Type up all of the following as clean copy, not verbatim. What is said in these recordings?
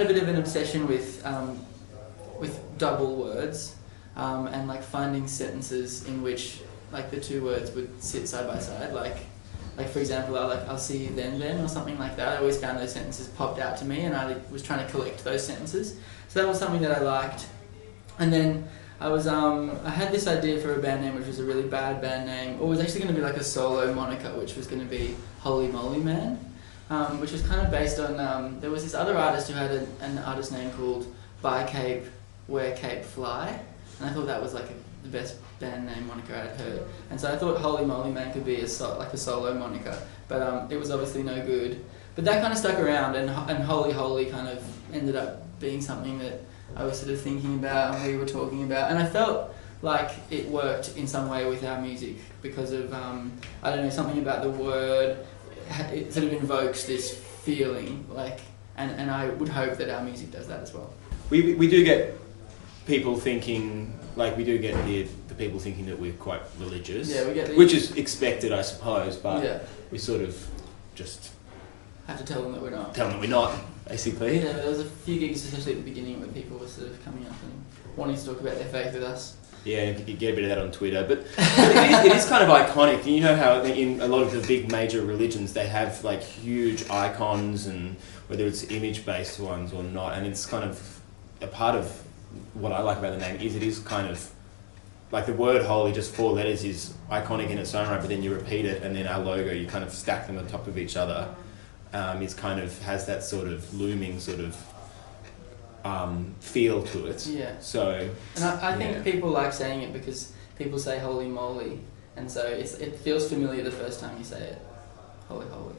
had a bit of an obsession with double words, and like finding sentences in which like the two words would sit side by side. Like for example, I'll see you then or something like that. I always found those sentences popped out to me, and I was trying to collect those sentences. So that was something that I liked. And then I had this idea for a band name, which was a really bad band name, or was actually going to be like a solo moniker, which was going to be Holy Moly Man, which was kind of based on, there was this other artist who had an artist name called Buy Cape, Wear Cape, Fly, and I thought that was like the best band name moniker I'd heard. And so I thought Holy Moly Man could be like a solo moniker, but it was obviously no good. But that kind of stuck around, and Holy Holy kind of ended up being something that I was sort of thinking about and we were talking about, and I felt like it worked in some way with our music because of, I don't know, something about the word, it sort of invokes this feeling, like, and I would hope that our music does that as well. We do get people thinking, like we do get the people thinking that we're quite religious, yeah, we get which is expected, I suppose, but yeah. We sort of just have to tell them that we're not. Tell them that we're not, basically. Yeah, there was a few gigs, especially at the beginning, where people were sort of coming up and wanting to talk about their faith with us. Yeah, you get a bit of that on Twitter, but it is kind of iconic. You know how in a lot of the big major religions they have like huge icons, and whether it's image-based ones or not, and it's kind of a part of what I like about the name is it is kind of like the word holy, just 4 letters, is iconic in its own right, but then you repeat it, and then our logo, you kind of stack them on top of each other. It's kind of has that sort of looming sort of feel to it. Yeah. So. And I think people like saying it because people say holy moly, and so it feels familiar the first time you say it. Holy holy.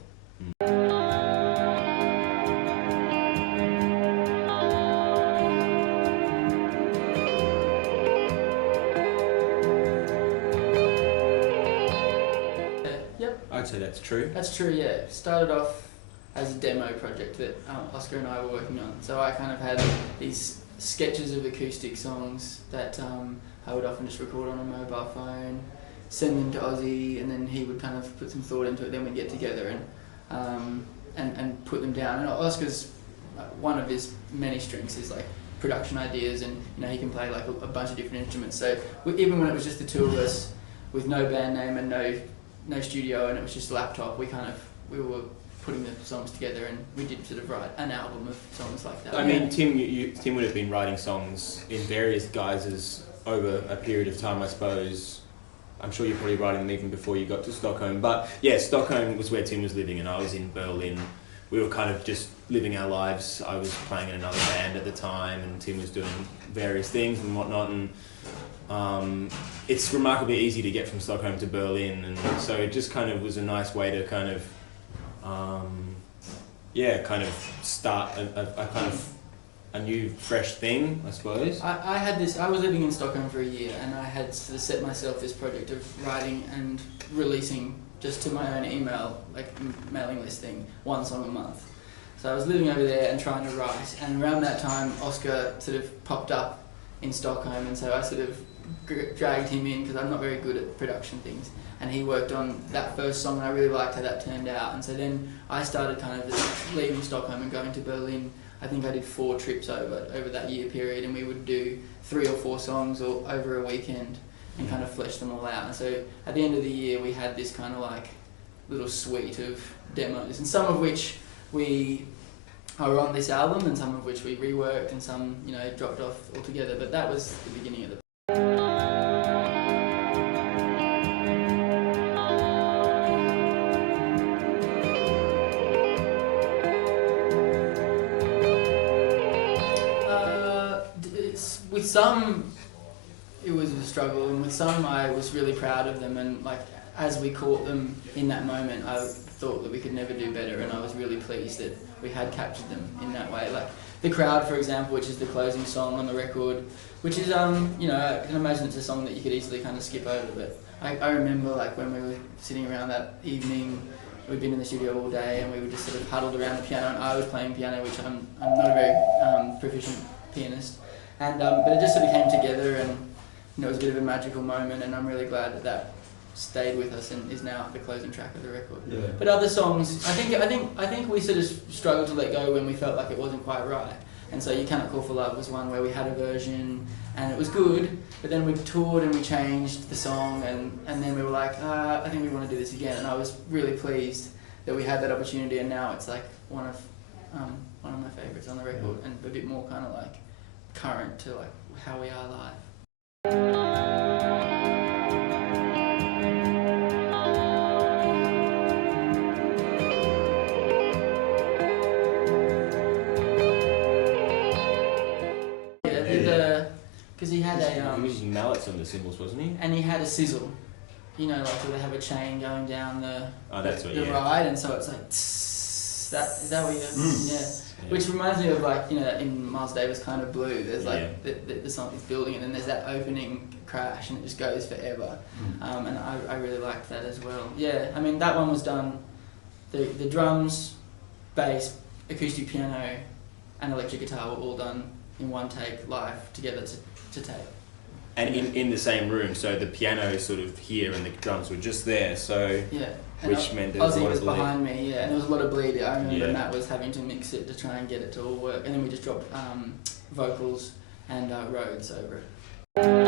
Yep. I'd say that's true. That's true. Yeah. Started off as a demo project that Oscar and I were working on. So I kind of had these sketches of acoustic songs that I would often just record on a mobile phone, send them to Ozzy, and then he would kind of put some thought into it. Then we'd get together and put them down. And Oscar's one of his many strengths is like production ideas, and you know he can play like a bunch of different instruments. So even when it was just the two of us with no band name and no studio, and it was just a laptop, we were putting the songs together, and we did sort of write an album of songs like that. I mean, Tim would have been writing songs in various guises over a period of time, I suppose. I'm sure you're probably writing them even before you got to Stockholm. But yeah, Stockholm was where Tim was living, and I was in Berlin. We were kind of just living our lives. I was playing in another band at the time, and Tim was doing various things and whatnot. And it's remarkably easy to get from Stockholm to Berlin, and so it just kind of was a nice way to kind of kind of start a kind of a new, fresh thing, I suppose. I was living in Stockholm for a year, and I had sort of set myself this project of writing and releasing just to my own email, like mailing list thing, 1 song a month. So I was living over there and trying to write, and around that time Oscar sort of popped up in Stockholm, and so I sort of dragged him in because I'm not very good at production things. And he worked on that first song, and I really liked how that turned out. And so then I started kind of just leaving Stockholm and going to Berlin. I think I did 4 trips over that year period, and we would do 3 or 4 songs over a weekend and kind of flesh them all out. And so at the end of the year, we had this kind of like little suite of demos, and some of which we are on this album, and some of which we reworked, and some dropped off altogether. But that was the beginning of the. With some, it was a struggle, and with some, I was really proud of them. And like as we caught them in that moment, I thought that we could never do better, and I was really pleased that we had captured them in that way. Like The Crowd, for example, which is the closing song on the record, which is I can imagine it's a song that you could easily kind of skip over. But I remember like when we were sitting around that evening, we'd been in the studio all day, and we were just sort of huddled around the piano, and I was playing piano, which I'm not a very proficient pianist. And but it just sort of came together, and it was a bit of a magical moment, and I'm really glad that stayed with us and is now the closing track of the record. Yeah. But other songs, I think we sort of struggled to let go when we felt like it wasn't quite right. And so You Cannot Call for Love was one where we had a version and it was good, but then we toured and we changed the song, and then we were like, I think we want to do this again. And I was really pleased that we had that opportunity, and now it's like one of my favourites on the record, and a bit more kind of like current to like how we are live. Because he had he was using mallets on the cymbals, wasn't he? and he had a sizzle, you know, like where they have a chain going down the That's what. the Yeah. ride, and so it's like is that what you yeah. Which reminds me of like, you know, in Miles Davis Kind of Blue, there's like the song is building, and then there's that opening crash, and it just goes forever. And I really liked that as well. Yeah, I mean that one was done. The drums, bass, acoustic piano, and electric guitar were all done in one take live together to tape. And in the same room, so the piano is sort of here and the drums were just there, so Yeah. which meant there was a Ozzy lot was of bleed. behind me, yeah, and there was a lot of bleed. I remember Yeah. Matt was having to mix it to try and get it to all work, and then we just dropped vocals and Rhodes over it.